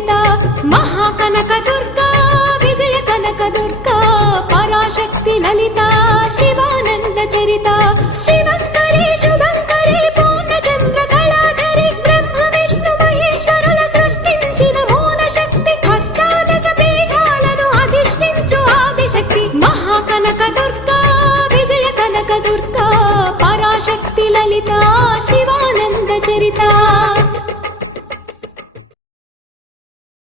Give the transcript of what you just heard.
చరిత మహాకనక దుర్గా విజయ కనక దుర్గా పరాశక్తి లలిత శివానంద చరిత శివంకరి శుభంకరి పూర్ణచంద్ర కళాధరి బ్రహ్మ విష్ణు మహేశ్వరుల సృష్టించిన మూల శక్తి అష్టాదశ పీఠాలను అధిష్ఠించు ఆదిశక్తి మహాకనక దుర్గా విజయ కనక దుర్గా పరాశక్తి లలిత శివానంద చరిత